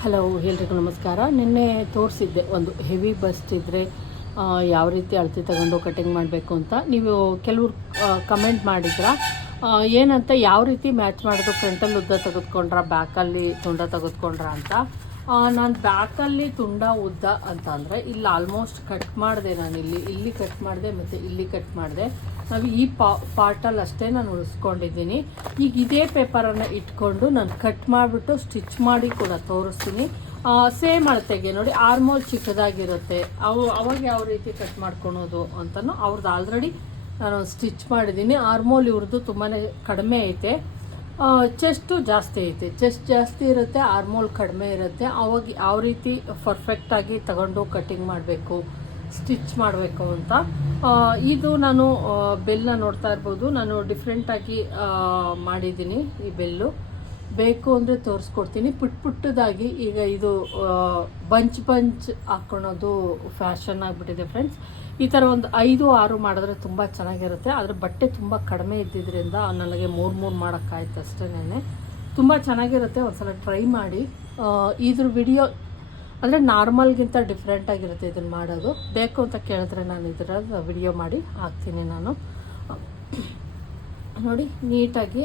Hello, ಎಲ್ರಿಗೂ ನಮಸ್ಕಾರ. ನಿನ್ನೆ ತೋರಿಸಿದ್ದೆ, ಒಂದು ಹೆವಿ ಬಸ್ಟ್ ಇದ್ದರೆ ಯಾವ ರೀತಿ ಅಳತೆ ತಗೊಂಡು ಕಟಿಂಗ್ ಮಾಡಬೇಕು ಅಂತ. ನೀವು ಕೆಲವರು ಕಮೆಂಟ್ ಮಾಡಿದ್ರ? ಏನಂತ, ಯಾವ ರೀತಿ ಮ್ಯಾಚ್ ಮಾಡೋದು ಫ್ರಂಟಲ್ಲಿ ಉದ್ದ ತೆಗೆದುಕೊಂಡ್ರ ಬ್ಯಾಕಲ್ಲಿ ತುಂಡ ತೆಗೆದುಕೊಂಡ್ರ ಅಂತ? ನಾನು ಬ್ಯಾಕಲ್ಲಿ ತುಂಡ, ಉದ್ದ ಅಂತ ಅಂದರೆ ಇಲ್ಲಿ ಆಲ್ಮೋಸ್ಟ್ ಕಟ್ ಮಾಡಿದೆ ನಾನು ಇಲ್ಲಿ ಇಲ್ಲಿ ಕಟ್ ಮಾಡಿದೆ, ಮತ್ತು ಇಲ್ಲಿ ಕಟ್ ಮಾಡಿದೆ. ನಾವು ಈ ಪಾ ಪಾರ್ಟಲ್ಲಿ ಅಷ್ಟೇ ನಾನು ಉಳಿಸ್ಕೊಂಡಿದ್ದೀನಿ. ಈಗ ಇದೇ ಪೇಪರನ್ನು ಇಟ್ಕೊಂಡು ನಾನು ಕಟ್ ಮಾಡಿಬಿಟ್ಟು ಸ್ಟಿಚ್ ಮಾಡಿ ಕೂಡ ತೋರಿಸ್ತೀನಿ. ಸೇಮ್ ಅಳತೆಗೆ ನೋಡಿ, ಆರ್ಮೋಲ್ ಚಿಕ್ಕದಾಗಿರುತ್ತೆ. ಅವು ಅವಾಗ ಯಾವ ರೀತಿ ಕಟ್ ಮಾಡ್ಕೊಳೋದು ಅಂತಲೂ ಅವ್ರದ್ದು ಆಲ್ರೆಡಿ ನಾನು ಸ್ಟಿಚ್ ಮಾಡಿದ್ದೀನಿ. ಆರ್ಮೋಲ್ ಇವ್ರದ್ದು ತುಂಬಾ ಕಡಿಮೆ ಐತೆ. ಚೆಸ್ಟು ಜಾಸ್ತಿ ಐತೆ. ಚೆಸ್ಟ್ ಜಾಸ್ತಿ ಇರುತ್ತೆ, ಆರ್ಮೋಲ್ ಕಡಿಮೆ ಇರುತ್ತೆ. ಅವಾಗ ಯಾವ ರೀತಿ ಪರ್ಫೆಕ್ಟಾಗಿ ತಗೊಂಡು ಕಟಿಂಗ್ ಮಾಡಬೇಕು ಸ್ಟಿಚ್ ಮಾಡಬೇಕು ಅಂತ. ಇದು ನಾನು ಬೆಲ್ಲನ್ನ ನೋಡ್ತಾ ಇರ್ಬೋದು. ನಾನು ಡಿಫ್ರೆಂಟಾಗಿ ಮಾಡಿದ್ದೀನಿ ಈ ಬೆಲ್ಲು. ಬೇಕು ಅಂದರೆ ತೋರಿಸ್ಕೊಡ್ತೀನಿ. ಪುಟ್ ಪುಟ್ಟದಾಗಿ ಈಗ ಇದು ಬಂಚ್ ಬಂಚ್ ಹಾಕ್ಕೊಳೋದು ಫ್ಯಾಷನ್ ಆಗಿಬಿಟ್ಟಿದೆ ಫ್ರೆಂಡ್ಸ್ ಈ ಥರ ಒಂದು ಐದು, ಆರು ಮಾಡಿದ್ರೆ ತುಂಬ ಚೆನ್ನಾಗಿರುತ್ತೆ. ಆದರೆ ಬಟ್ಟೆ ತುಂಬ ಕಡಿಮೆ ಇದ್ದಿದ್ದರಿಂದ ನನಗೆ ಮೂರು ಮೂರು ಮಾಡೋಕ್ಕಾಯ್ತು ಅಷ್ಟೇನೆ. ತುಂಬ ಚೆನ್ನಾಗಿರುತ್ತೆ. ಒಂದ್ಸಲ ಟ್ರೈ ಮಾಡಿ. ಇದ್ರ ವಿಡಿಯೋ ಅಂದರೆ ನಾರ್ಮಲ್ಗಿಂತ ಡಿಫ್ರೆಂಟಾಗಿರುತ್ತೆ ಇದನ್ನು ಮಾಡೋದು. ಬೇಕು ಅಂತ ಕೇಳಿದ್ರೆ ನಾನು ಇದರ ವಿಡಿಯೋ ಮಾಡಿ ಹಾಕ್ತೀನಿ ನಾನು. ನೋಡಿ, ನೀಟಾಗಿ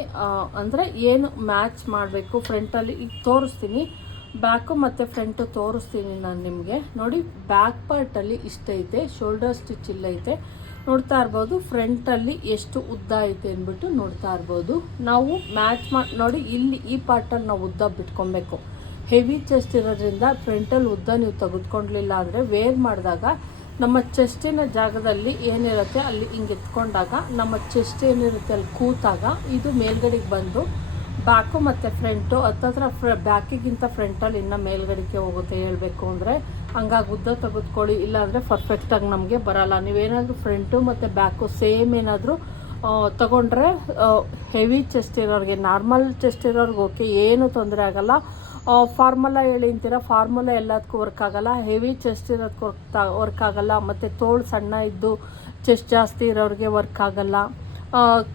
ಅಂದರೆ ಏನು ಮ್ಯಾಚ್ ಮಾಡಬೇಕು ಫ್ರಂಟಲ್ಲಿ ಈಗ ತೋರಿಸ್ತೀನಿ. ಬ್ಯಾಕು ಮತ್ತು ಫ್ರಂಟು ತೋರಿಸ್ತೀನಿ ನಾನು ನಿಮಗೆ. ನೋಡಿ ಬ್ಯಾಕ್ ಪಾರ್ಟಲ್ಲಿ ಇಷ್ಟೈತೆ ಶೋಲ್ಡರ್ ಸ್ಟಿಚ್ ಇಲ್ಲೈತೆ ನೋಡ್ತಾ ಇರ್ಬೋದು ಫ್ರಂಟಲ್ಲಿ ಎಷ್ಟು ಉದ್ದ ಐತೆ ಅಂದ್ಬಿಟ್ಟು ನೋಡ್ತಾ ಇರ್ಬೋದು. ನಾವು ಮ್ಯಾಚ್ ಮಾಡಿ ನೋಡಿ, ಇಲ್ಲಿ ಈ ಪಾರ್ಟಲ್ಲಿ ನಾವು ಉದ್ದ ಬಿಟ್ಕೊಬೇಕು. ಹೆವಿ ಚೆಸ್ಟ್ ಇರೋದ್ರಿಂದ ಫ್ರಂಟಲ್ಲಿ ಉದ್ದ ನೀವು ತೆಗೆದುಕೊಂಡ್ಲಿಲ್ಲ ಅಂದರೆ ವೇರ್ ಮಾಡಿದಾಗ ನಮ್ಮ ಚೆಸ್ಟಿನ ಜಾಗದಲ್ಲಿ ಏನಿರುತ್ತೆ ಅಲ್ಲಿ ಹಿಂಗೆ ಎತ್ಕೊಂಡಾಗ, ನಮ್ಮ ಚೆಸ್ಟ್ ಏನಿರುತ್ತೆ ಅಲ್ಲಿ ಕೂತಾಗ, ಇದು ಮೇಲ್ಗಡೆಗೆ ಬಂದು ಬ್ಯಾಕು ಮತ್ತು ಫ್ರಂಟು ಹತ್ತತ್ರ ಫ್ರ ಬ್ಯಾಕಿಗಿಂತ ಫ್ರಂಟಲ್ಲಿ ಇನ್ನು ಮೇಲ್ಗಡೆಗೆ ಹೋಗುತ್ತೆ ಹೇಳಬೇಕು ಅಂದರೆ, ಹಂಗಾಗಿ ಉದ್ದ ತೆಗೆದುಕೊಳ್ಳಿ, ಇಲ್ಲಾಂದರೆ ಪರ್ಫೆಕ್ಟಾಗಿ ನಮಗೆ ಬರಲ್ಲ. ನೀವೇನಾದರೂ ಫ್ರಂಟು ಮತ್ತು ಬ್ಯಾಕು ಸೇಮ್ ಏನಾದರೂ ತಗೊಂಡ್ರೆ ಹೆವಿ ಚೆಸ್ಟ್ ಇರೋರಿಗೆ ನಾರ್ಮಲ್ ಚೆಸ್ಟ್ ಇರೋರಿಗೆ ಓಕೆ ಏನು ತೊಂದರೆ ಆಗಲ್ಲ. ಫಾರ್ಮುಲಾ ಹೇಳಿ ಅಂತೀರ? ಫಾರ್ಮುಲಾ ಎಲ್ಲದಕ್ಕೂ ವರ್ಕ್ ಆಗಲ್ಲ. ಹೆವಿ ಚೆಸ್ಟ್ ಇರೋದಕ್ಕೆ ವರ್ಕ್ ವರ್ಕ್ ಆಗಲ್ಲ. ಮತ್ತು ತೋಳು ಸಣ್ಣ ಇದ್ದು ಚೆಸ್ಟ್ ಜಾಸ್ತಿ ಇರೋರಿಗೆ ವರ್ಕ್ ಆಗಲ್ಲ.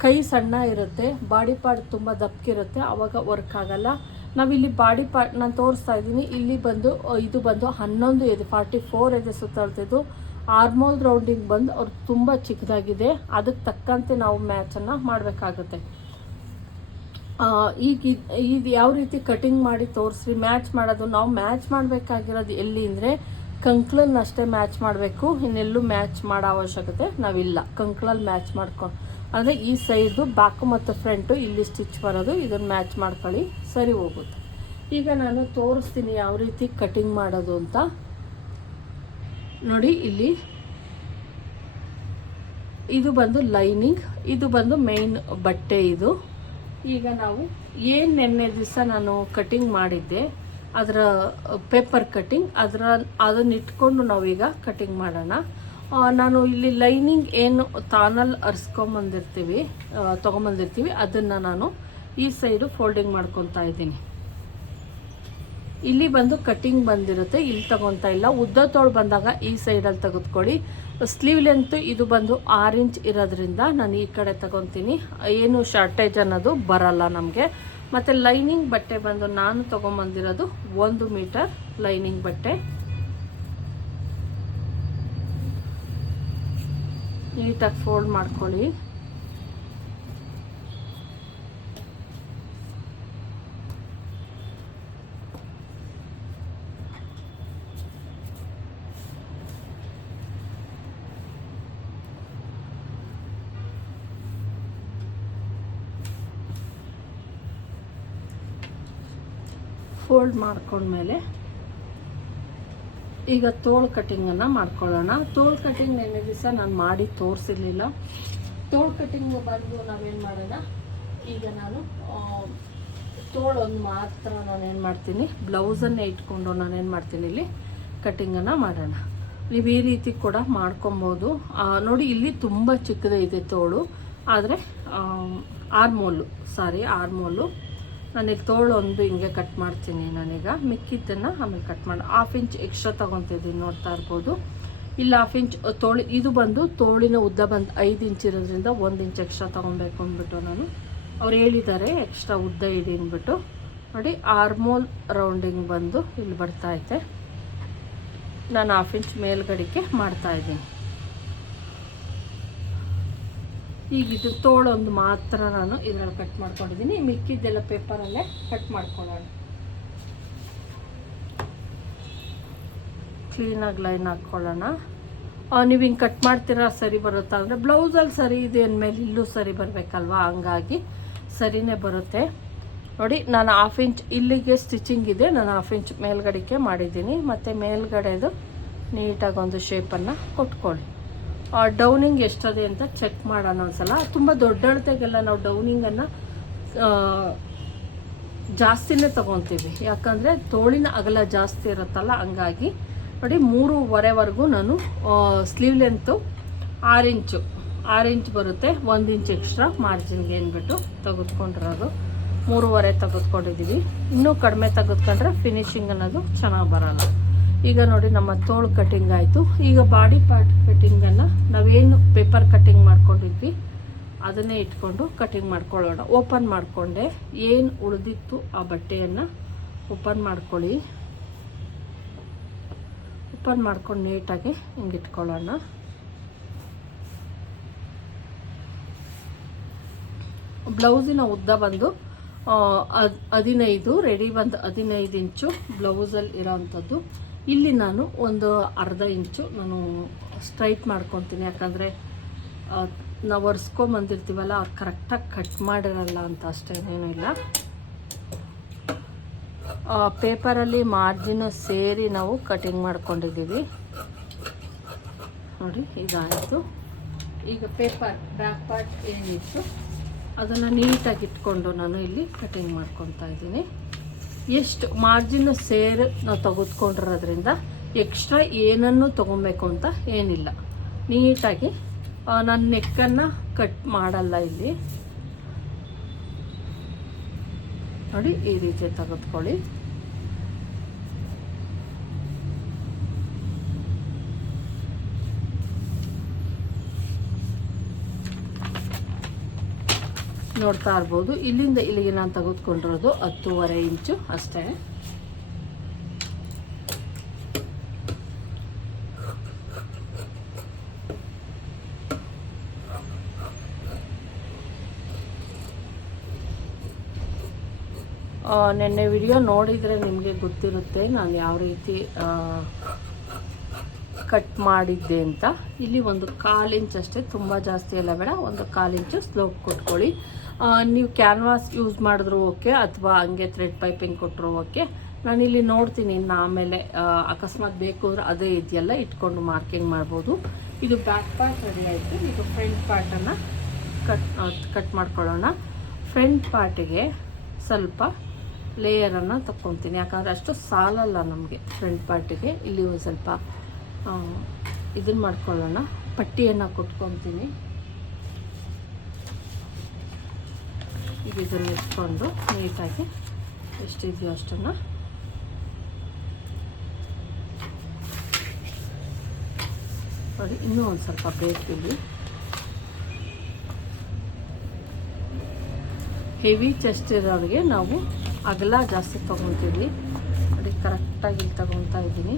ಕೈ ಸಣ್ಣ ಇರುತ್ತೆ. ಬಾಡಿ ಪಾರ್ಟ್ ತುಂಬ ದಪ್ಪಕ್ಕಿರುತ್ತೆ ಆವಾಗ ವರ್ಕ್ ಆಗಲ್ಲ. ನಾವಿಲ್ಲಿ ಬಾಡಿ ಪಾರ್ಟ್ ನಾನು ತೋರಿಸ್ತಾ ಇದ್ದೀನಿ. ಇಲ್ಲಿ ಬಂದು ಇದು ಬಂದು ಹನ್ನೊಂದು ಎದೆ ಫಾರ್ಟಿ ಫೋರ್ ಇದೆ ಸುತ್ತಾಡ್ತಿದ್ದು ಆರ್ಮೋಲ್ ರೌಂಡಿಂಗ್ ಬಂದು ಅವ್ರು ತುಂಬ ಚಿಕ್ಕದಾಗಿದೆ ಅದಕ್ಕೆ ತಕ್ಕಂತೆ ನಾವು ಮ್ಯಾಚನ್ನು ಮಾಡಬೇಕಾಗುತ್ತೆ. ಈಗ ಇದ್- ಯಾವ ರೀತಿ ಕಟಿಂಗ್ ಮಾಡಿ ತೋರಿಸ್ರಿ ಮ್ಯಾಚ್ ಮಾಡೋದು. ನಾವು ಮ್ಯಾಚ್ ಮಾಡಬೇಕಾಗಿರೋದು ಎಲ್ಲಿ ಅಂದರೆ ಕಂಕ್ಳನ್ನ ಅಷ್ಟೇ ಮ್ಯಾಚ್ ಮಾಡಬೇಕು. ಇನ್ನೆಲ್ಲೂ ಮ್ಯಾಚ್ ಮಾಡೋ ಅವಶ್ಯಕತೆ ನಾವಿಲ್ಲ. ಕಂಕ್ಳಲ್ಲಿ ಮ್ಯಾಚ್ ಮಾಡ್ಕೊಂಡು ಅಂದರೆ ಈ ಸೈಡು ಬ್ಯಾಕು ಮತ್ತು ಫ್ರಂಟು ಇಲ್ಲಿ ಸ್ಟಿಚ್ ಬರೋದು ಇದನ್ನು ಮ್ಯಾಚ್ ಮಾಡ್ಕೊಳ್ಳಿ, ಸರಿ ಹೋಗುತ್ತೆ. ಈಗ ನಾನು ತೋರಿಸ್ತೀನಿ ಯಾವ ರೀತಿ ಕಟಿಂಗ್ ಮಾಡೋದು ಅಂತ. ನೋಡಿ, ಇಲ್ಲಿ ಇದು ಬಂದು ಲೈನಿಂಗ್ ಇದು ಬಂದು ಮೇನ್ ಬಟ್ಟೆ ಇದು. ಈಗ ನಾವು ಏನು ನೆನ್ನೆ ದಿವಸ ನಾನು ಕಟಿಂಗ್ ಮಾಡಿದ್ದೆ, ಅದರ ಪೇಪರ್ ಕಟಿಂಗ್ ಅದರ, ಅದನ್ನ ಇಟ್ಕೊಂಡು ನಾವೀಗ ಕಟಿಂಗ್ ಮಾಡೋಣ. ನಾನು ಇಲ್ಲಿ ಲೈನಿಂಗ್ ಏನು ತಾನಲ್ಲಿ ಅರ್ಸ್ಕೊಂಬಂದಿರ್ತೀವಿ ತೊಗೊಂಬಂದಿರ್ತೀವಿ, ಅದನ್ನು ನಾನು ಈ ಸೈಡು ಫೋಲ್ಡಿಂಗ್ ಮಾಡ್ಕೊತಾ ಇದ್ದೀನಿ. ಇಲ್ಲಿ ಬಂದು ಕಟಿಂಗ್ ಬಂದಿರುತ್ತೆ, ಇಲ್ಲಿ ತಗೊತಾ ಇಲ್ಲ. ಉದ್ದ ತೋಳು ಬಂದಾಗ ಈ ಸೈಡಲ್ಲಿ ತೆಗೆದುಕೊಳ್ಳಿ. ಸ್ಲೀವ್ ಲೆಂತ್ ಇದು ಬಂದು ಆರು ಇಂಚ್ ಇರೋದ್ರಿಂದ ನಾನು ಈ ಕಡೆ ತಗೊತೀನಿ. ಏನು ಶಾರ್ಟೇಜ್ ಅನ್ನೋದು ಬರಲ್ಲ ನಮಗೆ. ಮತ್ತು ಲೈನಿಂಗ್ ಬಟ್ಟೆ ಬಂದು ನಾನು ತೊಗೊಂಬಂದಿರೋದು ಒಂದು ಮೀಟರ್ ಲೈನಿಂಗ್ ಬಟ್ಟೆ. ನೀಟಾಗಿ ಫೋಲ್ಡ್ ಮಾಡ್ಕೊಳ್ಳಿ. ಫೋಲ್ಡ್ ಮಾಡ್ಕೊಂಡ್ಮೇಲೆ ಈಗ ತೋಳು ಕಟಿಂಗನ್ನು ಮಾಡ್ಕೊಳ್ಳೋಣ. ತೋಳು ಕಟಿಂಗ್ ನೆನ್ನೆ ದಿವಸ ನಾನು ಮಾಡಿ ತೋರಿಸಿರ್ಲಿಲ್ಲ. ತೋಳು ಕಟಿಂಗ್ ಬಂದು ನಾವೇನು ಮಾಡೋಣ? ಈಗ ನಾನು ತೋಳು ತೋಳೊಂದು ಮಾತ್ರ ನಾನೇನು ಮಾಡ್ತೀನಿ. ಬ್ಲೌಸನ್ನೇ ಇಟ್ಕೊಂಡು ನಾನೇನು ಮಾಡ್ತೀನಿ ಇಲ್ಲಿ, ಕಟಿಂಗನ್ನು ಮಾಡೋಣ. ನೀವು ಈ ರೀತಿ ಕೂಡ ಮಾಡ್ಕೊಬೋದು. ನೋಡಿ ಇಲ್ಲಿ ತುಂಬ ಇದೆ ತೋಳು. ಆದರೆ ಆರ್ಮೋಲು, ಸಾರಿ, ಆರ್ಮೋಲು. ನಾನೀಗ ತೋಳು ಒಂದು ಹಿಂಗೆ ಕಟ್ ಮಾಡ್ತೀನಿ ನಾನೀಗ. ಮಿಕ್ಕಿದ್ದನ್ನು ಆಮೇಲೆ ಕಟ್ ಮಾಡಿ ಹಾಫ್ ಇಂಚ್ ಎಕ್ಸ್ಟ್ರಾ ತೊಗೊತಿದ್ದೀನಿ ನೋಡ್ತಾ ಇರ್ಬೋದು. ಇಲ್ಲಿ ಹಾಫ್ ಇಂಚ್ ತೋಳಿ, ಇದು ಬಂದು ತೋಳಿನ ಉದ್ದ ಬಂದು ಐದು ಇಂಚ್ ಇರೋದ್ರಿಂದ ಒಂದು ಇಂಚ್ ಎಕ್ಸ್ಟ್ರಾ ತೊಗೊಬೇಕು ಅಂದ್ಬಿಟ್ಟು ನಾನು. ಅವ್ರು ಹೇಳಿದ್ದಾರೆ ಎಕ್ಸ್ಟ್ರಾ ಉದ್ದ ಇದೆ ಅಂದ್ಬಿಟ್ಟು. ನೋಡಿ ಆರ್ಮೋಲ್ ರೌಂಡಿಂಗ್ ಬಂದು ಇಲ್ಲಿ ಬರ್ತಾ ಐತೆ. ನಾನು ಹಾಫ್ ಇಂಚ್ ಮೇಲ್ಗಡೆಗೆ ಮಾಡ್ತಾ ಇದ್ದೀನಿ ಈಗ ಇದು ತೋಳೊಂದು ಮಾತ್ರ ನಾನು ಇದರಲ್ಲಿ ಕಟ್ ಮಾಡ್ಕೊಂಡಿದ್ದೀನಿ. ಮಿಕ್ಕಿದ್ದೆಲ್ಲ ಪೇಪರಲ್ಲೇ ಕಟ್ ಮಾಡ್ಕೊಳ್ಳೋಣ. ಕ್ಲೀನಾಗಿ ಲೈನ್ ಹಾಕ್ಕೊಳ್ಳೋಣ. ನೀವು ಹಿಂಗೆ ಕಟ್ ಮಾಡ್ತೀರಾ ಸರಿ ಬರುತ್ತಾ? ಅಂದರೆ ಬ್ಲೌಸಲ್ಲಿ ಸರಿ ಇದೆ ಅಂದಮೇಲೆ ಇಲ್ಲೂ ಸರಿ ಬರಬೇಕಲ್ವಾ? ಹಂಗಾಗಿ ಸರಿನೇ ಬರುತ್ತೆ. ನೋಡಿ, ನಾನು ಹಾಫ್ ಇಂಚ್ ಇಲ್ಲಿಗೆ ಸ್ಟಿಚಿಂಗ್ ಇದೆ. ನಾನು ಹಾಫ್ ಇಂಚ್ ಮೇಲ್ಗಡೆಗೆ ಮಾಡಿದ್ದೀನಿ. ಮತ್ತು ಮೇಲ್ಗಡೆದು ನೀಟಾಗಿ ಒಂದು ಶೇಪನ್ನು ಕೊಟ್ಕೊಳ್ಳಿ. ಡೌನಿಂಗ್ ಎಷ್ಟಿದೆ ಅಂತ ಚೆಕ್ ಮಾಡೋಣ ಒಂದ್ಸಲ. ತುಂಬ ದೊಡ್ಡ ಅಳತೆಗೆಲ್ಲ ನಾವು ಡೌನಿಂಗನ್ನು ಜಾಸ್ತಿನೇ ತೊಗೊತೀವಿ. ಯಾಕಂದರೆ ತೋಳಿನ ಅಗಲ ಜಾಸ್ತಿ ಇರುತ್ತಲ್ಲ, ಹಂಗಾಗಿ ನೋಡಿ ಮೂರುವರೆವರೆಗೂ ನಾನು ಸ್ಲೀವ್ ಲೆಂತು ಆರು ಇಂಚು, ಆರು ಇಂಚ್ ಬರುತ್ತೆ. ಒಂದು ಇಂಚ್ ಎಕ್ಸ್ಟ್ರಾ ಮಾರ್ಜಿನ್ಗೆ ಏನ್ಬಿಟ್ಟು ತೆಗೆದುಕೊಂಡಿರೋದು. ಮೂರುವರೆ ತೆಗೆದುಕೊಂಡಿದ್ದೀವಿ ಇನ್ನೂ ಕಡಿಮೆ ತೆಗೆದುಕೊಂಡ್ರೆ ಫಿನಿಶಿಂಗ್ ಅನ್ನೋದು ಚೆನ್ನಾಗಿ ಬರೋಲ್ಲ. ಈಗ ನೋಡಿ ನಮ್ಮ ತೋಳು ಕಟ್ಟಿಂಗ್ ಆಯಿತು. ಈಗ ಬಾಡಿ ಪಾರ್ಟ್ ಕಟ್ಟಿಂಗನ್ನು ನಾವೇನು ಪೇಪರ್ ಕಟ್ಟಿಂಗ್ ಮಾಡ್ಕೊಂಡಿದ್ವಿ, ಅದನ್ನೇ ಇಟ್ಕೊಂಡು ಕಟ್ಟಿಂಗ್ ಮಾಡ್ಕೊಳ್ಳೋಣ. ಓಪನ್ ಮಾಡಿಕೊಂಡೆ. ಏನು ಉಳಿದಿತ್ತು ಆ ಬಟ್ಟೆಯನ್ನು ಓಪನ್ ಮಾಡ್ಕೊಳ್ಳಿ. ಓಪನ್ ಮಾಡ್ಕೊಂಡು ನೀಟಾಗಿ ಹಿಂಗೆ ಇಟ್ಕೊಳ್ಳೋಣ. ಬ್ಲೌಸಿನ ಉದ್ದ ಬಂದು ಹದಿನೈದು ರೆಡಿ ಬಂದು ಹದಿನೈದು ಇಂಚು ಬ್ಲೌಸಲ್ಲಿ ಇರೋವಂಥದ್ದು ಇಲ್ಲಿ ನಾನು ಒಂದು ಅರ್ಧ ಇಂಚು ನಾನು ಸ್ಟ್ರೈಟ್ ಮಾಡ್ಕೊತೀನಿ. ಯಾಕಂದರೆ ನಾವು ಒರೆಸ್ಕೊಂಬಂದಿರ್ತೀವಲ್ಲ ಅವ್ರು ಕರೆಕ್ಟಾಗಿ ಕಟ್ ಮಾಡಿರಲ್ಲ ಅಂತ ಅಷ್ಟೇನೇನೂ ಇಲ್ಲ. ಪೇಪರಲ್ಲಿ ಮಾರ್ಜಿನು ಸೇರಿ ನಾವು ಕಟಿಂಗ್ ಮಾಡ್ಕೊಂಡಿದ್ದೀವಿ. ನೋಡಿ, ಇದಾಯಿತು. ಈಗ ಪೇಪರ್ ಬ್ಯಾಕ್ ಪಾರ್ಟ್ ಏನಿತ್ತು, ಅದನ್ನು ನೀಟಾಗಿ ಇಟ್ಕೊಂಡು ನಾನು ಇಲ್ಲಿ ಕಟಿಂಗ್ ಮಾಡ್ಕೊತಾ ಇದ್ದೀನಿ. ಎಷ್ಟು ಮಾರ್ಜಿನ್ ಸೇರ್ ನಾವು ತೆಗೆದುಕೊಂಡಿರೋದ್ರಿಂದ ಎಕ್ಸ್ಟ್ರಾ ಏನನ್ನು ತೊಗೊಬೇಕು ಅಂತ ಏನಿಲ್ಲ. ನೀಟಾಗಿ ನನ್ನ ನೆಕ್ಕನ್ನು ಕಟ್ ಮಾಡಲ್ಲ ಇಲ್ಲಿ. ನೋಡಿ, ಈ ರೀತಿ ತೆಗೆದುಕೊಳ್ಳಿ. ನೋಡ್ತಾ ಇರ್ಬೋದು. ಇಲ್ಲಿಂದ ಇಲ್ಲಿಗೆ ನಾನು ತೆಗೆದುಕೊಂಡಿರೋದು ಹತ್ತೂವರೆ ಇಂಚು ಅಷ್ಟೇ. ನಿನ್ನೆ ವಿಡಿಯೋ ನೋಡಿದರೆ ನಿಮಗೆ ಗೊತ್ತಿರುತ್ತೆ ನಾನು ಯಾವ ರೀತಿ ಕಟ್ ಮಾಡಿದ್ದೆ ಅಂತ. ಇಲ್ಲಿ ಒಂದು ಕಾಲು ಇಂಚ್ ಅಷ್ಟೇ, ತುಂಬ ಜಾಸ್ತಿ ಎಲ್ಲ ಬೇಡ, ಒಂದು ಕಾಲು ಇಂಚು ಸ್ಲೋಪ್ ಕೊಟ್ಕೊಳ್ಳಿ. ನೀವು ಕ್ಯಾನ್ವಾಸ್ ಯೂಸ್ ಮಾಡಿದ್ರು ಓಕೆ ಅಥವಾ ಹಂಗೆ ಥ್ರೆಡ್ ಪೈಪಿಂಗ್ ಕೊಟ್ಟರು ಓಕೆ ನಾನಿಲ್ಲಿ ನೋಡ್ತೀನಿ, ಇನ್ನು ಆಮೇಲೆ ಅಕಸ್ಮಾತ್ ಬೇಕು ಅಂದ್ರೆ ಅದೇ ಇದೆಯಲ್ಲ ಇಟ್ಕೊಂಡು ಮಾರ್ಕಿಂಗ್ ಮಾಡ್ಬೋದು. ಇದು ಬ್ಯಾಕ್ ಪಾರ್ಟ್ ರೆಡಿ ಆಯಿತು ಈಗ ಫ್ರಂಟ್ ಪಾರ್ಟನ್ನು ಕಟ್ ಕಟ್ ಮಾಡ್ಕೊಳ್ಳೋಣ. ಫ್ರಂಟ್ ಪಾರ್ಟಿಗೆ ಸ್ವಲ್ಪ ಲೇಯರನ್ನು ತಕ್ಕೊತೀನಿ. ಯಾಕಂದರೆ ಅಷ್ಟು ಸಾಲಲ್ಲ ನಮಗೆ ಫ್ರಂಟ್ ಪಾರ್ಟಿಗೆ ಇಲ್ಲಿ ಒಂದು ಸ್ವಲ್ಪ ಇದನ್ನು ಮಾಡ್ಕೊಳ್ಳೋಣ. ಪಟ್ಟಿಯನ್ನು ಕೊಟ್ಕೊತೀನಿ. ಈಗ ಇದನ್ನು ಇಟ್ಕೊಂಡು ನೀಟಾಗಿ ಎಷ್ಟಿದೆಯೋ ಅಷ್ಟನ್ನು ನೋಡಿ, ಇನ್ನೂ ಒಂದು ಸ್ವಲ್ಪ ಬೇಕಿಲ್ಲಿ ಹೆವಿ ಚೆಸ್ಟ್ ಇರೋರಿಗೆ ನಾವು ಅಗಲ ಜಾಸ್ತಿ ತೊಗೊತೀವಿ ನೋಡಿ ಕರೆಕ್ಟಾಗಿ ಇಲ್ಲಿ ಇದ್ದೀನಿ.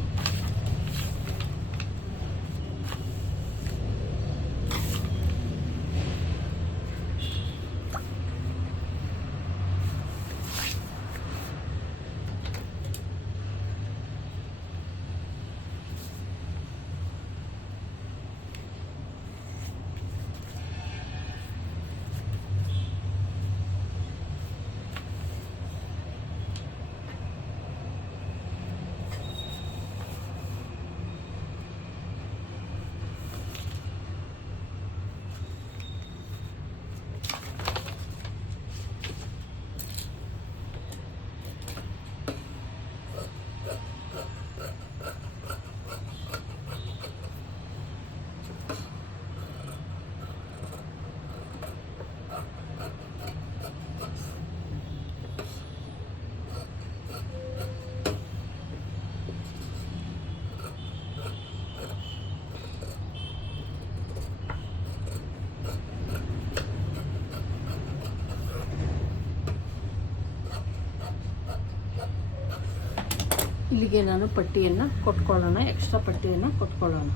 ಇಲ್ಲಿಗೆ ನಾನು ಪಟ್ಟಿಯನ್ನು ಕೊಟ್ಕೊಳ್ಳೋಣ ಎಕ್ಸ್ಟ್ರಾ ಪಟ್ಟಿಯನ್ನು ಕೊಟ್ಕೊಳ್ಳೋಣ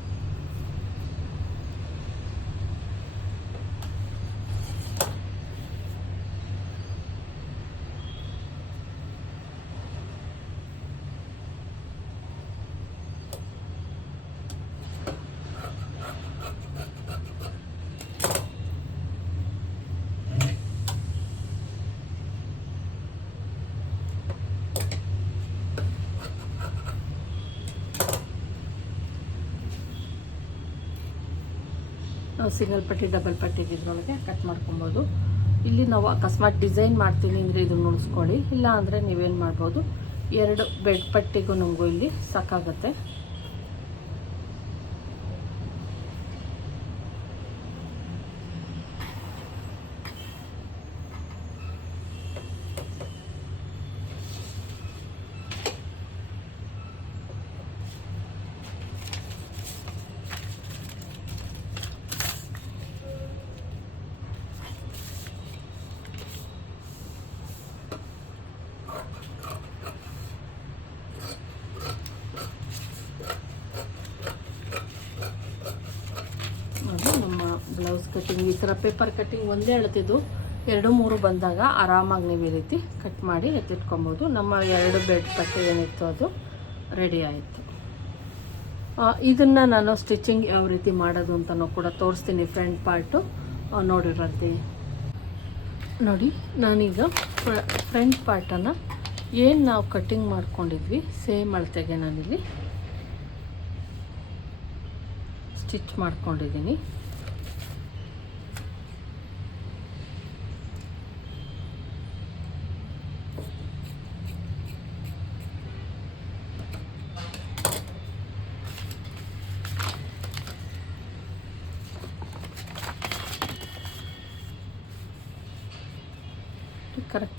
ನಾವು ಸಿಂಗಲ್ ಪಟ್ಟಿ, ಡಬಲ್ ಪಟ್ಟಿ ಇದ್ರೊಳಗೆ ಕಟ್ ಮಾಡ್ಕೊಬೋದು. ಇಲ್ಲಿ ನಾವು ಅಕಸ್ಮಾತ್ ಡಿಸೈನ್ ಮಾಡ್ತೀನಿ ಅಂದರೆ ಇದನ್ನು ಉಳಿಸ್ಕೊಳ್ಳಿ. ಇಲ್ಲ ಅಂದರೆ ನೀವೇನು ಮಾಡ್ಬೋದು, ಎರಡು ಬೆಡ್ ಪಟ್ಟಿಗೂ ನಮಗೂ ಇಲ್ಲಿ ಸಾಕಾಗುತ್ತೆ ಅದು ನಮ್ಮ ಬ್ಲೌಸ್ ಕಟ್ಟಿಂಗ್ ಈ ಥರ ಪೇಪರ್ ಕಟ್ಟಿಂಗ್ ಒಂದೇ ಅಳತಿದ್ದು ಎರಡು ಮೂರು ಬಂದಾಗ ಆರಾಮಾಗಿ ನೀವು ಈ ರೀತಿ ಕಟ್ ಮಾಡಿ ಎತ್ತಿಟ್ಕೊಬೋದು. ನಮ್ಮ ಎರಡು ಬೆಡ್ ಪಟ್ಟೆ ಏನಿತ್ತು ಅದು ರೆಡಿ ಆಯಿತು. ಇದನ್ನು ನಾನು ಸ್ಟಿಚಿಂಗ್ ಯಾವ ರೀತಿ ಮಾಡೋದು ಅಂತಲೂ ಕೂಡ ತೋರಿಸ್ತೀನಿ ಫ್ರಂಟ್ ಪಾರ್ಟು. ನೋಡಿರಂತೆ ನೋಡಿ, ನಾನೀಗ ಫ್ರಂಟ್ ಪಾರ್ಟನ್ನು ಏನು ನಾವು ಕಟ್ಟಿಂಗ್ ಮಾಡ್ಕೊಂಡಿದ್ವಿ, ಸೇಮ್ ಅಳತೆಗೆ ನಾನಿಲ್ಲಿ ಸ್ಟಿಚ್ ಮಾಡ್ಕೊಂಡಿದ್ದೀನಿ.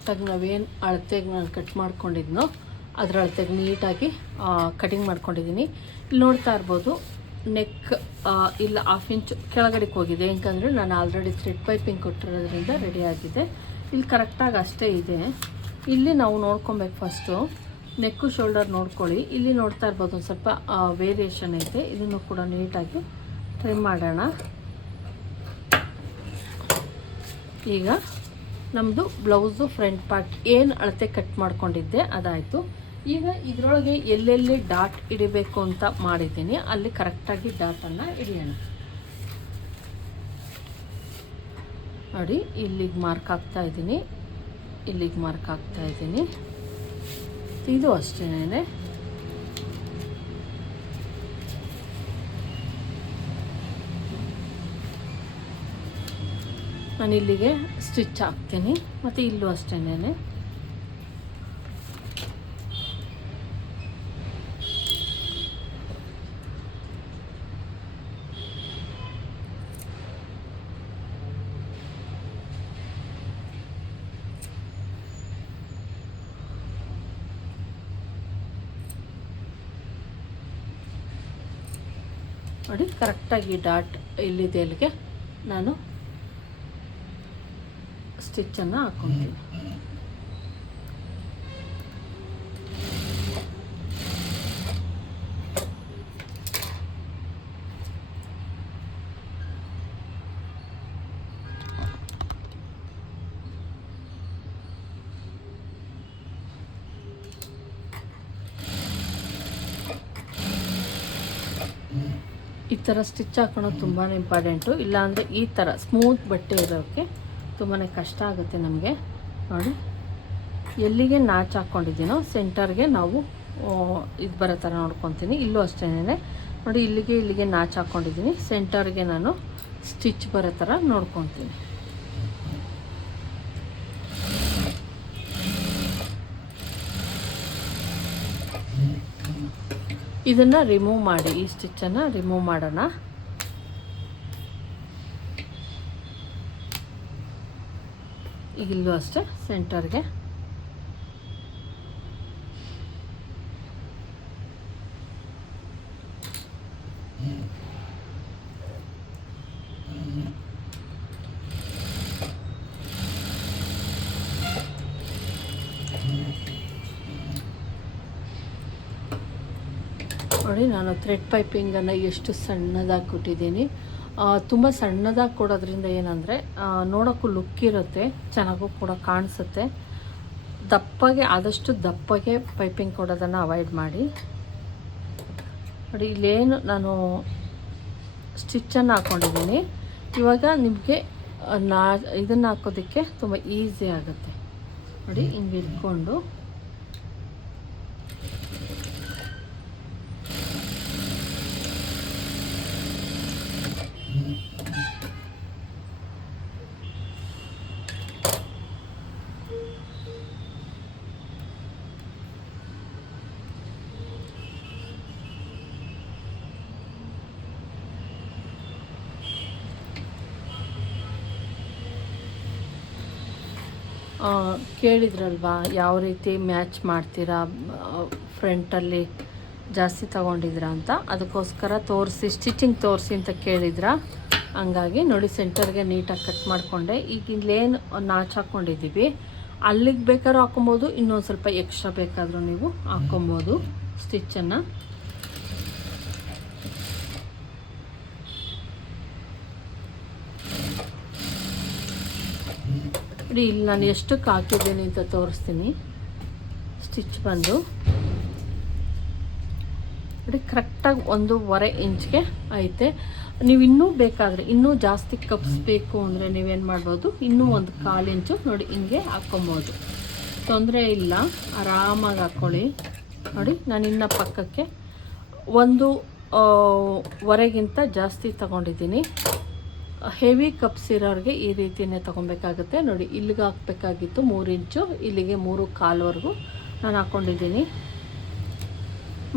ಕರೆಕ್ಟಾಗಿ ನಾವೇನು ಅಳತೆಗೆ ನಾನು ಕಟ್ ಮಾಡ್ಕೊಂಡಿದ್ನೋ ಅದರ ಅಳತೆಗೆ ನೀಟಾಗಿ ಕಟಿಂಗ್ ಮಾಡ್ಕೊಂಡಿದ್ದೀನಿ ಇಲ್ಲಿ ನೋಡ್ತಾ ಇರ್ಬೋದು ನೆಕ್ ಇಲ್ಲ ಹಾಫ್ ಇಂಚ್ ಕೆಳಗಡೆಗೆ ಹೋಗಿದೆ. ಯಾಕಂದರೆ ನಾನು ಆಲ್ರೆಡಿ ಥ್ರೆಡ್ ಪೈಪಿಂಗ್ ಕೊಟ್ಟಿರೋದ್ರಿಂದ ರೆಡಿ ಆಗಿದೆ. ಇಲ್ಲಿ ಕರೆಕ್ಟಾಗಿ ಅಷ್ಟೇ ಇದೆ. ಇಲ್ಲಿ ನಾವು ನೋಡ್ಕೊಬೇಕು ಫಸ್ಟು ನೆಕ್ಕು ಶೋಲ್ಡರ್ ನೋಡ್ಕೊಳ್ಳಿ. ಇಲ್ಲಿ ನೋಡ್ತಾ ಇರ್ಬೋದು ಒಂದು ಸ್ವಲ್ಪ ವೇರಿಯೇಷನ್ ಐತೆ. ಇದನ್ನು ಕೂಡ ನೀಟಾಗಿ ಟ್ರಿಮ್ ಮಾಡೋಣ. ಈಗ ನಮ್ಮದು ಬ್ಲೌಸು ಫ್ರಂಟ್ ಪಾರ್ಟ್ ಏನು ಅಳತೆ ಕಟ್ ಮಾಡ್ಕೊಂಡಿದ್ದೆ, ಅದಾಯಿತು. ಈಗ ಇದರೊಳಗೆ ಎಲ್ಲೆಲ್ಲಿ ಡಾಟ್ ಇಡಬೇಕು ಅಂತ ಮಾಡಿದ್ದೀನಿ. ಅಲ್ಲಿ ಕರೆಕ್ಟಾಗಿ ಡಾಟನ್ನು ಹಿಡಿಯೋಣ ನೋಡಿ, ಇಲ್ಲಿಗೆ ಮಾರ್ಕ್ ಹಾಕ್ತಾ ಇದ್ದೀನಿ. ಇಲ್ಲಿಗೆ ಮಾರ್ಕ್ ಹಾಕ್ತಾ ಇದ್ದೀನಿ. ಇದು ಅಷ್ಟೇನೆ ನಾನು ಇಲ್ಲಿಗೆ ಸ್ಟಿಚ್ ಹಾಕ್ತೀನಿ. ಮತ್ತು ಇಲ್ಲೂ ಅಷ್ಟೇನೆ ನೋಡಿ ಕರೆಕ್ಟಾಗಿ ಡಾಟ್ ಇಲ್ಲಿದೆ ಅಲ್ಲಿಗೆ ನಾನು ಸ್ಟಿಚ್ಚನ್ನು ಹಾಕ್ಕೊತೀವಿ ಈ ಥರ ಸ್ಟಿಚ್ ಹಾಕೋಣ ತುಂಬಾ ಇಂಪಾರ್ಟೆಂಟು ಇಲ್ಲಾಂದರೆ ಈ ಥರ ಸ್ಮೂತ್ ಬಟ್ಟೆ ಇರೋಕ್ಕೆ ತುಂಬಾ ಕಷ್ಟ ಆಗುತ್ತೆ ನಮಗೆ. ನೋಡಿ, ಎಲ್ಲಿಗೆ ನಾಚ್ ಹಾಕ್ಕೊಂಡಿದ್ದೀನೋ ಸೆಂಟರ್ಗೆ ನಾವು ಇದು ಬರೋ ಥರ ನೋಡ್ಕೊತೀನಿ. ಇಲ್ಲೂ ಅಷ್ಟೇನೆ. ನೋಡಿ, ಇಲ್ಲಿಗೆ ಇಲ್ಲಿಗೆ ನಾಚ್ ಹಾಕ್ಕೊಂಡಿದ್ದೀನಿ ಸೆಂಟರ್ಗೆ ನಾನು ಸ್ಟಿಚ್ ಬರೋ ಥರ ನೋಡ್ಕೊತೀನಿ. ಇದನ್ನು ರಿಮೂವ್ ಮಾಡಿ, ಈ ಸ್ಟಿಚ್ಚನ್ನು ರಿಮೂವ್ ಮಾಡೋಣ. ಇಲ್ಲೂ ಅಷ್ಟೇ ಸೆಂಟರ್ಗೆ ನೋಡಿ ನಾನು ಥ್ರೆಡ್ ಪೈಪಿಂಗನ್ನು ಎಷ್ಟು ಸಣ್ಣದಾಗಿ ಕೊಟ್ಟಿದ್ದೀನಿ. ತುಂಬ ಸಣ್ಣದಾಗಿ ಕೊಡೋದ್ರಿಂದ ಏನಂದರೆ ನೋಡೋಕ್ಕೂ ಲುಕ್ ಇರುತ್ತೆ, ಚೆನ್ನಾಗೂ ಕೂಡ ಕಾಣಿಸುತ್ತೆ. ದಪ್ಪಗೆ, ಆದಷ್ಟು ದಪ್ಪಗೆ ಪೈಪಿಂಗ್ ಕೊಡೋದನ್ನು ಅವಾಯ್ಡ್ ಮಾಡಿ. ನೋಡಿ, ಇಲ್ಲೇನು ನಾನು ಸ್ಟಿಚ್ಚನ್ನು ಹಾಕ್ಕೊಂಡಿದ್ದೀನಿ ಇವಾಗ ನಿಮಗೆ ನಾ, ಇದನ್ನು ಹಾಕೋದಕ್ಕೆ ತುಂಬ ಈಸಿ ಆಗುತ್ತೆ. ನೋಡಿ, ಹಿಂಗೆ ಇಟ್ಕೊಂಡು ಆ, ಕೇಳಿದ್ರಲ್ವಾ ಯಾವ ರೀತಿ ಮ್ಯಾಚ್ ಮಾಡ್ತೀರಾ ಫ್ರಂಟಲ್ಲಿ ಜಾಸ್ತಿ ತೊಗೊಂಡಿದ್ರ ಅಂತ? ಅದಕ್ಕೋಸ್ಕರ ತೋರಿಸಿ ಸ್ಟಿಚಿಂಗ್ ತೋರಿಸಿ ಅಂತ ಕೇಳಿದ್ರ? ಹಂಗಾಗಿ ನೋಡಿ ಸೆಂಟರ್ಗೆ ನೀಟಾಗಿ ಕಟ್ ಮಾಡಿಕೊಂಡೆ. ಈಗ ಇಲ್ಲೇನು ನಾಚ್ ಹಾಕ್ಕೊಂಡಿದ್ದೀವಿ ಅಲ್ಲಿಗೆ ಬೇಕಾದ್ರೂ ಹಾಕೊಬೋದು ಇನ್ನೊಂದು ಸ್ವಲ್ಪ ಎಕ್ಸ್ಟ್ರಾ ಬೇಕಾದರೂ ನೀವು ಹಾಕೊಬೋದು ಸ್ಟಿಚ್ಚನ್ನು ನೋಡಿ ಇಲ್ಲಿ ನಾನು ಎಷ್ಟಕ್ಕೆ ಹಾಕಿದ್ದೀನಿ ಅಂತ ತೋರಿಸ್ತೀನಿ. ಸ್ಟಿಚ್ ಬಂದು. ನೋಡಿ ಕರೆಕ್ಟಾಗಿ ಒಂದೂವರೆ ಇಂಚ್ಗೆ ಐತೆ. ನೀವು ಇನ್ನೂ ಬೇಕಾದರೆ, ಇನ್ನೂ ಜಾಸ್ತಿ ಕಪ್ಸ್ ಬೇಕು ಅಂದರೆ ನೀವೇನು ಮಾಡ್ಬೋದು, ಇನ್ನೂ ಒಂದು ಕಾಲು ಇಂಚು ನೋಡಿ ಹಿಂಗೆ ಹಾಕ್ಕೊಬೋದು ತೊಂದರೆ ಇಲ್ಲ, ಆರಾಮಾಗಿ ಹಾಕ್ಕೊಳ್ಳಿ ನೋಡಿ, ನಾನು ಇನ್ನು ಪಕ್ಕಕ್ಕೆ ಒಂದು ವರೆಗಿಂತ ಜಾಸ್ತಿ ತಗೊಂಡಿದ್ದೀನಿ. ಹೆವಿ ಕಪ್ಸ್ ಇರೋರಿಗೆ ಈ ರೀತಿಯೇ ತೊಗೊಬೇಕಾಗುತ್ತೆ. ನೋಡಿ, ಇಲ್ಲಿಗೆ ಹಾಕ್ಬೇಕಾಗಿತ್ತು ಮೂರು ಇಂಚು, ಇಲ್ಲಿಗೆ ಮೂರು ಕಾಲ್ವರೆಗೂ ನಾನು ಹಾಕ್ಕೊಂಡಿದ್ದೀನಿ.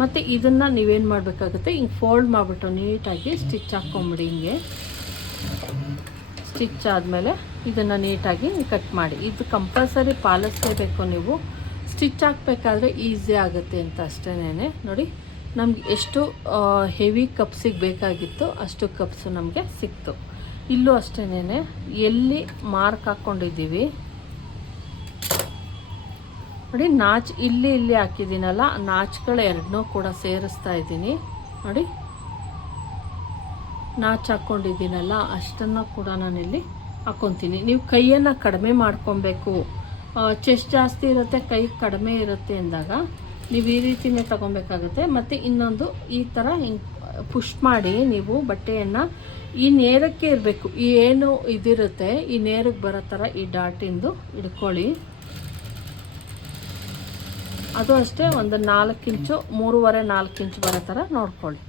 ಮತ್ತು ಇದನ್ನು ನೀವೇನು ಮಾಡಬೇಕಾಗುತ್ತೆ, ಹಿಂಗೆ ಫೋಲ್ಡ್ ಮಾಡಿಬಿಟ್ಟು ನೀಟಾಗಿ ಸ್ಟಿಚ್ ಹಾಕ್ಕೊಂಬಿಡಿ ಹಿಂಗೆ. ಸ್ಟಿಚ್ ಆದಮೇಲೆ ಇದನ್ನು ನೀಟಾಗಿ ಕಟ್ ಮಾಡಿ. ಇದು ಕಂಪಲ್ಸರಿ ಪಾಲಿಸಲೇಬೇಕು ನೀವು. ಸ್ಟಿಚ್ ಹಾಕಬೇಕಾದ್ರೆ ಈಸಿ ಆಗುತ್ತೆ ಅಂತ ಅಷ್ಟೇನೆ ನೋಡಿ, ನಮ್ಗೆ ಎಷ್ಟು ಹೆವಿ ಕಪ್ಸಿಗೆ ಬೇಕಾಗಿತ್ತು ಅಷ್ಟು ಕಪ್ಸು ನಮಗೆ ಸಿಕ್ತು. ಇಲ್ಲೂ ಅಷ್ಟೇನೆ ಎಲ್ಲಿ ಮಾರ್ಕ್ ಹಾಕ್ಕೊಂಡಿದ್ದೀವಿ? ನೋಡಿ, ನಾಚ್ ಇಲ್ಲಿ ಇಲ್ಲಿ ಹಾಕಿದ್ದೀನಲ್ಲ ನಾಚ್ಗಳು ಎರಡನ್ನೂ ಕೂಡ ಸೇರಿಸ್ತಾ ಇದ್ದೀನಿ. ನೋಡಿ. ನಾಚ್ ಹಾಕ್ಕೊಂಡಿದ್ದೀನಲ್ಲ, ಅಷ್ಟನ್ನು ಕೂಡ ನಾನಿಲ್ಲಿ ಹಾಕ್ಕೊತೀನಿ ನೀವು ಕೈಯನ್ನು ಕಡಿಮೆ ಮಾಡ್ಕೊಬೇಕು. ಚೆಸ್ಟ್ ಜಾಸ್ತಿ ಇರುತ್ತೆ, ಕೈ ಕಡಿಮೆ ಇರುತ್ತೆ ಅಂದಾಗ ನೀವು ಈ ರೀತಿನೇ ತಗೊಬೇಕಾಗುತ್ತೆ. ಮತ್ತು ಇನ್ನೊಂದು ಈ ಥರ ಹಿಂಗೆ ಪುಷ್ ಮಾಡಿ ನೀವು ಬಟ್ಟೆಯನ್ನು ಈ ನೇರಕ್ಕೆ ಇರಬೇಕು. ಈ ಏನು ಇದಿರುತ್ತೆ, ಈ ನೇರಕ್ಕೆ ಬರೋ ಥರ ಈ ಡಾಟಿಂದು ಹಿಡ್ಕೊಳ್ಳಿ ಅದು ಅಷ್ಟೇ, ಒಂದು ನಾಲ್ಕು ಇಂಚು, ಮೂರುವರೆ ನಾಲ್ಕು ಇಂಚು ಬರೋ ಥರ ನೋಡ್ಕೊಳ್ಳಿ.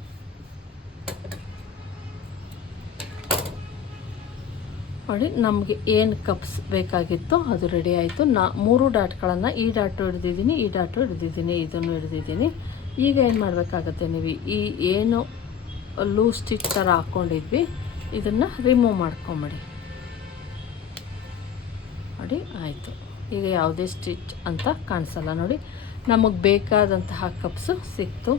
ನೋಡಿ, ನಮಗೆ ಏನು ಕಪ್ಸ್ ಬೇಕಾಗಿತ್ತು ಅದು ರೆಡಿ ಆಯಿತು. ನಾ ಮೂರು ಡಾಟ್ಗಳನ್ನು ಈ ಡಾಟು ಹಿಡ್ದಿದ್ದೀನಿ, ಈ ಡಾಟು ಹಿಡ್ದಿದ್ದೀನಿ, ಇದನ್ನು ಹಿಡ್ದಿದ್ದೀನಿ. ಈಗ ಏನು ಮಾಡಬೇಕಾಗತ್ತೆ ನೀವು? ಈ ಏನು ಲೂಸ್ ಸ್ಟಿಚ್ ಥರ ಹಾಕ್ಕೊಂಡಿದ್ವಿ ಇದನ್ನು ರಿಮೂವ್ ಮಾಡ್ಕೊಂಬಿಡಿ. ನೋಡಿ, ಆಯಿತು. ಈಗ ಯಾವುದೇ ಸ್ಟಿಚ್ ಅಂತ ಕಾಣಿಸಲ್ಲ ನೋಡಿ. ನಮಗೆ ಬೇಕಾದಂತಹ ಕಪ್ಸು ಸಿಕ್ತು.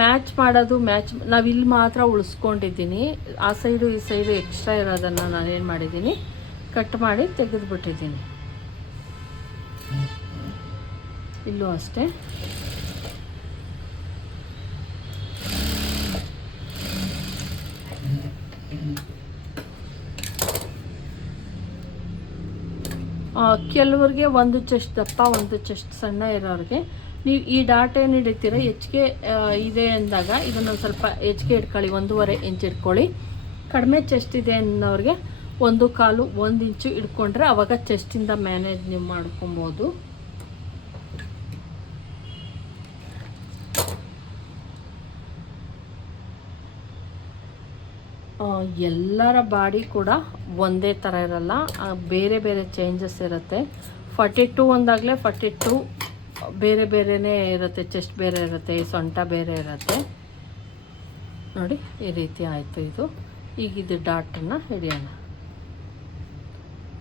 ಮ್ಯಾಚ್ ಮಾಡೋದು ಮ್ಯಾಚ್ ನಾವು ಇಲ್ಲಿ ಮಾತ್ರ ಉಳಿಸ್ಕೊಂಡಿದ್ದೀನಿ. ಆ ಸೈಡು ಈ ಸೈಡು ಎಕ್ಸ್ಟ್ರಾ ಇರೋದನ್ನು ನಾನು ಏನು ಮಾಡಿದ್ದೀನಿ? ಕಟ್ ಮಾಡಿ ತೆಗೆದುಬಿಟ್ಟಿದ್ದೀನಿ. ಇಲ್ಲೂ ಅಷ್ಟೇ ಆ, ಕೆಲವ್ರಿಗೆ ಒಂದು ಚೆಸ್ಟ್ ದಪ್ಪ, ಒಂದು ಚೆಸ್ಟ್ ಸಣ್ಣ ಇರೋರಿಗೆ. ನೀವು ಈ ಡಾಟ್ ಏನು ಹಿಡಿತೀರ? ಹೆಚ್ಚಿಗೆ ಇದೆ ಅಂದಾಗ ಇದನ್ನು ಸ್ವಲ್ಪ ಹೆಚ್ಚಿಗೆ ಇಟ್ಕೊಳ್ಳಿ, ಒಂದೂವರೆ ಇಂಚ್ ಇಟ್ಕೊಳ್ಳಿ. ಕಡಿಮೆ ಚೆಸ್ಟ್ ಇದೆ ಅನ್ನೋರಿಗೆ ಒಂದು ಕಾಲು, ಒಂದು ಇಂಚು ಇಟ್ಕೊಂಡ್ರೆ ಅವಾಗ ಚೆಸ್ಟಿಂದ ಮ್ಯಾನೇಜ್ ನೀವು ಮಾಡ್ಕೊಬೋದು. ಎಲ್ಲರ ಬಾಡಿ ಕೂಡ ಒಂದೇ ಥರ ಇರಲ್ಲ. ಬೇರೆ ಬೇರೆ ಚೇಂಜಸ್ ಇರುತ್ತೆ. ಫಾರ್ಟಿ ಟು ಒಂದಾಗಲೇ ಫಾರ್ಟಿ ಟು ಬೇರೆ ಬೇರೆಯೇ ಇರುತ್ತೆ. ಚೆಸ್ಟ್ ಬೇರೆ ಇರುತ್ತೆ ಸೊಂಟ ಬೇರೆ ಇರುತ್ತೆ. ನೋಡಿ, ಈ ರೀತಿ ಆಯಿತು ಇದು. ಈಗ ಇದು ಡಾಟನ್ನು ಹಿಡಿಯೋಣ.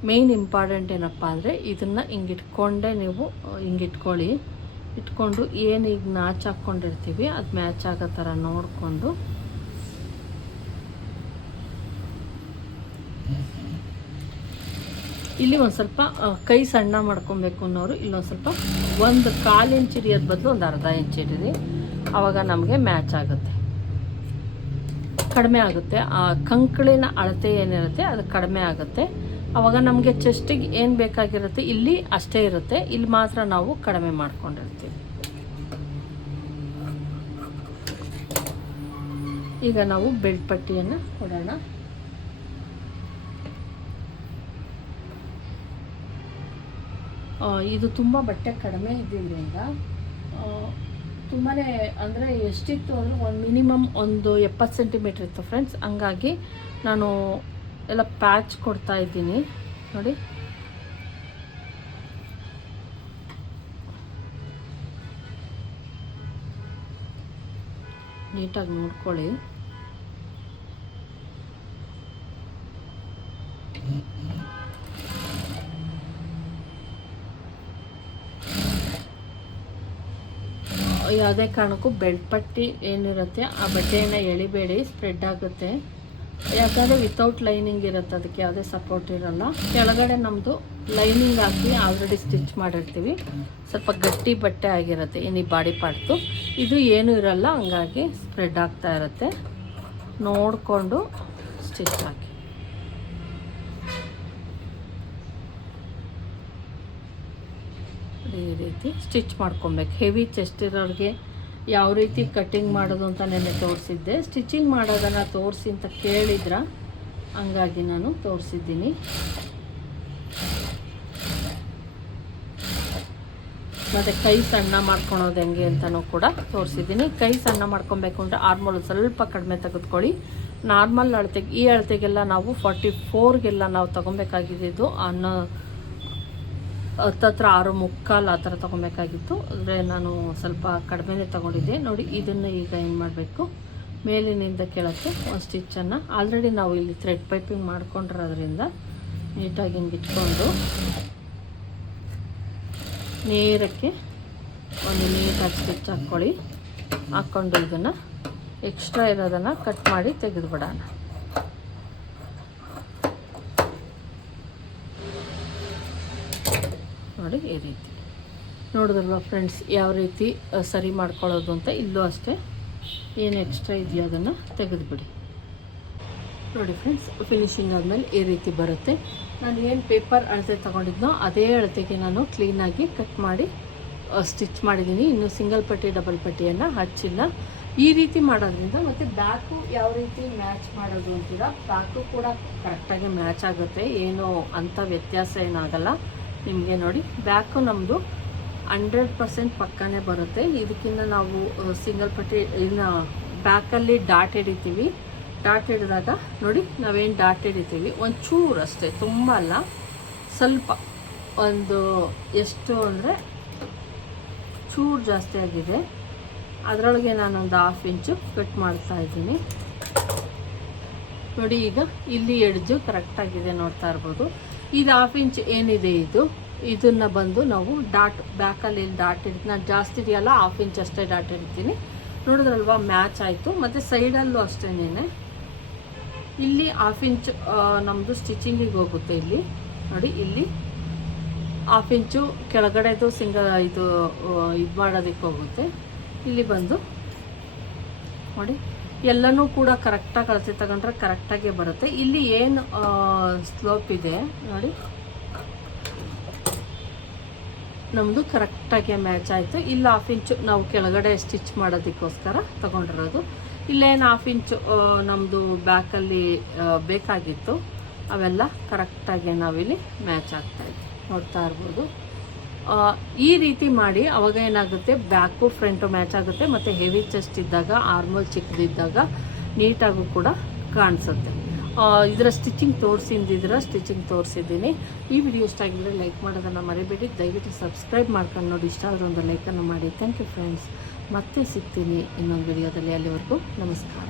ಮೇಯ್ನ್ ಇಂಪಾರ್ಟೆಂಟ್ ಏನಪ್ಪ ಅಂದರೆ ಇದನ್ನು ಹಿಂಗೆ ಇಟ್ಕೊಂಡೇ ನೀವು ಹಿಂಗಿಟ್ಕೊಳ್ಳಿ ಇಟ್ಕೊಂಡು ಏನು ಈಗ ನಾಚ್ ಹಾಕ್ಕೊಂಡಿರ್ತೀವಿ ಅದು ಮ್ಯಾಚ್ ಆಗೋ ಥರ ನೋಡಿಕೊಂಡು ಇಲ್ಲಿ ಒಂದು ಸ್ವಲ್ಪ ಕೈ ಸಣ್ಣ ಮಾಡ್ಕೊಬೇಕು ಅನ್ನೋರು ಇಲ್ಲೊಂದು ಸ್ವಲ್ಪ ಒಂದು ಕಾಲು ಇಂಚ್ ಹಿಡಿಯೋದ್ ಬದಲು ಒಂದು ಅರ್ಧ ಇಂಚ್ ಹಿಡಿರಿ ಆವಾಗ ನಮಗೆ ಮ್ಯಾಚ್ ಆಗುತ್ತೆ. ಕಡಿಮೆ ಆಗುತ್ತೆ. ಆ ಕಂಕಳಿನ ಅಳತೆ ಏನಿರುತ್ತೆ ಅದು ಕಡಿಮೆ ಆಗುತ್ತೆ. ಆವಾಗ ನಮಗೆ ಚೆಸ್ಟಿಗೆ ಏನು ಬೇಕಾಗಿರುತ್ತೆ ಇಲ್ಲಿ ಅಷ್ಟೇ ಇರುತ್ತೆ. ಇಲ್ಲಿ ಮಾತ್ರ ನಾವು ಕಡಿಮೆ ಮಾಡ್ಕೊಂಡಿರ್ತೀವಿ. ಈಗ ನಾವು ಬೆಳ್ಪಟ್ಟಿಯನ್ನು ಕೊಡೋಣ ಆ, ಇದು ತುಂಬ ಬಟ್ಟೆ ಕಡಿಮೆ ಇದ್ದಿದ್ದರಿಂದ ತುಂಬಾ ಅಂದರೆ ಎಷ್ಟಿತ್ತು ಅಂದರೆ ಒಂದು ಮಿನಿಮಮ್ ಒಂದು ಎಪ್ಪತ್ತು ಸೆಂಟಿಮೀಟ್ರ್ ಇತ್ತು ಫ್ರೆಂಡ್ಸ್. ಹಂಗಾಗಿ ನಾನು ಎಲ್ಲ ಪ್ಯಾಚ್ ಕೊಡ್ತಾ ಇದ್ದೀನಿ. ನೋಡಿ. ನೀಟಾಗಿ ನೋಡ್ಕೊಳ್ಳಿ. ಯಾವುದೇ ಕಾರಣಕ್ಕೂ ಬೆಲ್ಟ್ ಪಟ್ಟಿ ಏನಿರುತ್ತೆ, ಆ ಬಟ್ಟೆಯನ್ನು ಎಳಿಬೇಡಿ ಸ್ಪ್ರೆಡ್ ಆಗುತ್ತೆ. ಯಾಕಂದರೆ ವಿತೌಟ್ ಲೈನಿಂಗ್ ಇರುತ್ತೆ, ಅದಕ್ಕೆ ಯಾವುದೇ ಸಪೋರ್ಟ್ ಇರಲ್ಲ. ಕೆಳಗಡೆ ನಮ್ಮದು ಲೈನಿಂಗ್ ಹಾಕಿ ಆಲ್ರೆಡಿ ಸ್ಟಿಚ್ ಮಾಡಿರ್ತೀವಿ. ಸ್ವಲ್ಪ ಗಟ್ಟಿ ಬಟ್ಟೆ ಆಗಿರುತ್ತೆ, ಇನ್ನು ಈ ಬಾಡಿ ಪಾರ್ಟ್ದು ಇದು ಏನೂ ಇರಲ್ಲ, ಹಂಗಾಗಿ ಸ್ಪ್ರೆಡ್ ಆಗ್ತಾ ಇರುತ್ತೆ. ನೋಡಿಕೊಂಡು ಸ್ಟಿಚ್ ಹಾಕಿ. ಈ ರೀತಿ ಸ್ಟಿಚ್ ಮಾಡ್ಕೊಬೇಕು. ಹೆವಿ ಚೆಸ್ಟ್ ಇರೋರಿಗೆ ಯಾವ ರೀತಿ ಕಟ್ಟಿಂಗ್ ಮಾಡೋದು ಅಂತ ನೆನ್ನೆ ತೋರಿಸಿದ್ದೆ. ಸ್ಟಿಚಿಂಗ್ ಮಾಡೋದನ್ನು ತೋರಿಸಿ ಅಂತ ಕೇಳಿದ್ರ, ಹಂಗಾಗಿ ನಾನು ತೋರಿಸಿದ್ದೀನಿ. ಮತ್ತು ಕೈ ಸಣ್ಣ ಮಾಡ್ಕೊಳೋದು ಹೆಂಗೆ ಅಂತಲೂ ಕೂಡ ತೋರಿಸಿದ್ದೀನಿ. ಕೈ ಸಣ್ಣ ಮಾಡ್ಕೊಬೇಕು ಅಂದರೆ ಆರ್ಮೋಲ್ ಸ್ವಲ್ಪ ಕಡಿಮೆ ತೆಗೆದುಕೊಳ್ಳಿ. ನಾರ್ಮಲ್ ಅಳತೆಗೆ, ಈ ಅಳತೆಗೆಲ್ಲ ನಾವು ಫಾರ್ಟಿ ಫೋರ್ಗೆಲ್ಲ ನಾವು ತೊಗೊಬೇಕಾಗಿದ್ದು ಅನ್ನೋ ಹತ್ತತ್ರ ಆರು ಮುಕ್ಕಾಲು ಆ ಥರ ತೊಗೊಬೇಕಾಗಿತ್ತು. ಅಂದರೆ ನಾನು ಸ್ವಲ್ಪ ಕಡಿಮೆನೇ ತೊಗೊಂಡಿದ್ದೆ. ನೋಡಿ, ಇದನ್ನು ಈಗ ಏನು ಮಾಡಬೇಕು? ಮೇಲಿನಿಂದ ಕೆಳಕ್ಕೆ ಒಂದು ಸ್ಟಿಚ್ಚನ್ನು ಆಲ್ರೆಡಿ ನಾವು ಇಲ್ಲಿ ಥ್ರೆಡ್ ಪೈಪಿಂಗ್ ಮಾಡ್ಕೊಂಡಿರೋದ್ರಿಂದ ನೀಟಾಗಿ ಹಿಂಗೆ ಇಟ್ಕೊಂಡು ನೇರಕ್ಕೆ ಒಂದು ನೀಟಾಗಿ ಸ್ಟಿಚ್ ಹಾಕ್ಕೊಳ್ಳಿ. ಹಾಕ್ಕೊಂಡು ಇದನ್ನು ಎಕ್ಸ್ಟ್ರಾ ಇರೋದನ್ನು ಕಟ್ ಮಾಡಿ ತೆಗೆದುಬಿಡೋಣ. ನೋಡಿ ಈ ರೀತಿ. ನೋಡಿದ್ರಲ್ವ ಫ್ರೆಂಡ್ಸ್, ಯಾವ ರೀತಿ ಸರಿ ಮಾಡ್ಕೊಳ್ಳೋದು ಅಂತ ಇಲ್ಲೂ ಅಷ್ಟೇ. ಏನು ಎಕ್ಸ್ಟ್ರಾ ಇದೆಯೋ ಅದನ್ನು ತೆಗೆದುಬಿಡಿ. ನೋಡಿ ಫ್ರೆಂಡ್ಸ್ ಫಿನಿಶಿಂಗ್ ಆದಮೇಲೆ ಈ ರೀತಿ ಬರುತ್ತೆ. ನಾನು ಏನು ಪೇಪರ್ ಅಳತೆ ತೊಗೊಂಡಿದ್ನೋ ಅದೇ ಅಳತೆಗೆ ನಾನು ಕ್ಲೀನಾಗಿ ಕಟ್ ಮಾಡಿ ಸ್ಟಿಚ್ ಮಾಡಿದ್ದೀನಿ. ಇನ್ನು ಸಿಂಗಲ್ ಪಟ್ಟಿ ಡಬಲ್ ಪಟ್ಟಿಯನ್ನು ಹಚ್ಚಿಲ್ಲ. ಈ ರೀತಿ ಮಾಡೋದ್ರಿಂದ ಮತ್ತು ಬ್ಯಾಕು ಯಾವ ರೀತಿ ಮ್ಯಾಚ್ ಮಾಡೋದು ಅಂತೀರ? ಬ್ಯಾಕು ಕೂಡ ಕರೆಕ್ಟಾಗಿ ಮ್ಯಾಚ್ ಆಗುತ್ತೆ. ಏನು ಅಂಥ ವ್ಯತ್ಯಾಸ ಏನಾಗಲ್ಲ. ನಿಮಗೆ ನೋಡಿ. ಬ್ಯಾಕು ನಮ್ಮದು ಹಂಡ್ರೆಡ್ ಪರ್ಸೆಂಟ್ ಪಕ್ಕನೇ ಬರುತ್ತೆ. ಇದಕ್ಕಿಂತ ನಾವು ಸಿಂಗಲ್ ಪಟ್ಟಿ, ಇನ್ನು ಬ್ಯಾಕಲ್ಲಿ ಡಾಟ್ ಹಿಡಿತೀವಿ. ಡಾಟ್ ಹಿಡಿದಾಗ ನೋಡಿ, ನಾವೇನು ಡಾಟ್ ಹಿಡಿತೀವಿ? ಒಂಚೂರು ಅಷ್ಟೇ, ತುಂಬ ಅಲ್ಲ. ಸ್ವಲ್ಪ ಒಂದು ಎಷ್ಟು ಅಂದರೆ ಚೂರು ಜಾಸ್ತಿ ಆಗಿದೆ. ಅದರೊಳಗೆ ನಾನೊಂದು ಹಾಫ್ ಇಂಚು ಕಟ್ ಮಾಡ್ತಾ ಇದ್ದೀನಿ. ನೋಡಿ ಈಗ ಇಲ್ಲಿ ಎಡ್ಜು ಕರೆಕ್ಟಾಗಿದೆ ನೋಡ್ತಾ ಇರ್ಬೋದು. ಇದು ಹಾಫ್ ಇಂಚ್ ಏನಿದೆ ಇದು? ಇದನ್ನ ಬಂದು ನಾವು ಡಾಟ್ ಬ್ಯಾಕಲ್ಲಿ ಡಾಟ್ ಇರ್ತೀನಿ ನಾನು ಜಾಸ್ತಿ ಇದೆಯಲ್ಲ ಹಾಫ್ ಇಂಚ್ ಅಷ್ಟೇ ಡಾಟ್ ಇರ್ತೀನಿ ನೋಡಿದ್ರಲ್ವಾ ಮ್ಯಾಚ್ ಆಯಿತು. ಮತ್ತು ಸೈಡಲ್ಲೂ ಅಷ್ಟೇನೇ ಇಲ್ಲಿ ಹಾಫ್ ಇಂಚ್ ನಮ್ಮದು ಸ್ಟಿಚಿಂಗಿಗೆ ಹೋಗುತ್ತೆ ಇಲ್ಲಿ. ನೋಡಿ, ಇಲ್ಲಿ ಹಾಫ್ ಇಂಚು ಕೆಳಗಡೆದು ಸಿಂಗ ಇದು ಇದು ಮಾಡೋದಕ್ಕೆ ಹೋಗುತ್ತೆ. ಇಲ್ಲಿ ಬಂದು ನೋಡಿ. ಎಲ್ಲನೂ ಕೂಡ ಕರೆಕ್ಟಾಗಿ ಅಳತೆ ತಗೊಂಡ್ರೆ ಕರೆಕ್ಟಾಗೆ ಬರುತ್ತೆ. ಇಲ್ಲಿ ಏನು ಸ್ಲೋಪ್ ಇದೆ, ನೋಡಿ. ನಮ್ಮದು ಕರೆಕ್ಟಾಗಿ ಮ್ಯಾಚ್ ಆಯಿತು. ಇಲ್ಲಿ ಹಾಫ್ ಇಂಚು ನಾವು ಕೆಳಗಡೆ ಸ್ಟಿಚ್ ಮಾಡೋದಕ್ಕೋಸ್ಕರ ತಗೊಂಡಿರೋದು. ಇಲ್ಲೇನು ಹಾಫ್ ಇಂಚು ನಮ್ಮದು ಬ್ಯಾಕಲ್ಲಿ ಬೇಕಾಗಿತ್ತು. ಅವೆಲ್ಲ ಕರೆಕ್ಟಾಗಿ ನಾವಿಲ್ಲಿ ಮ್ಯಾಚ್ ಆಗ್ತಾಯಿತ್ತು ನೋಡ್ತಾ ಇರ್ಬೋದು. ಈ ರೀತಿ ಮಾಡಿ ಅವಾಗ ಏನಾಗುತ್ತೆ ಬ್ಯಾಕು ಫ್ರಂಟು ಮ್ಯಾಚ್ ಆಗುತ್ತೆ, ಮತ್ತು ಹೆವಿ ಚೆಸ್ಟ್ ಇದ್ದಾಗ ಆರ್ಮಲ್ ಚಿಕ್ಕದಿದ್ದಾಗ ನೀಟಾಗೂ ಕೂಡ ಕಾಣಿಸುತ್ತೆ. ಇದರ ಸ್ಟಿಚಿಂಗ್ ತೋರಿಸಿದ್ದಿದ್ರ ಸ್ಟಿಚಿಂಗ್ ತೋರಿಸಿದ್ದೀನಿ. ಈ ವಿಡಿಯೋ ಇಷ್ಟ ಆಗಿದ್ರೆ ಲೈಕ್ ಮಾಡೋದನ್ನು ಮರಿಬೇಡಿ. ದಯವಿಟ್ಟು ಸಬ್ಸ್ಕ್ರೈಬ್ ಮಾಡ್ಕೊಂಡು ನೋಡಿ, ಇಷ್ಟ ಆದರೆ ಒಂದು ಲೈಕನ್ನು ಮಾಡಿ. ಥ್ಯಾಂಕ್ ಯು ಫ್ರೆಂಡ್ಸ್ ಮತ್ತೆ ಸಿಗ್ತೀನಿ ಇನ್ನೊಂದು ವಿಡಿಯೋದಲ್ಲಿ ಅಲ್ಲಿವರೆಗೂ. ನಮಸ್ಕಾರ.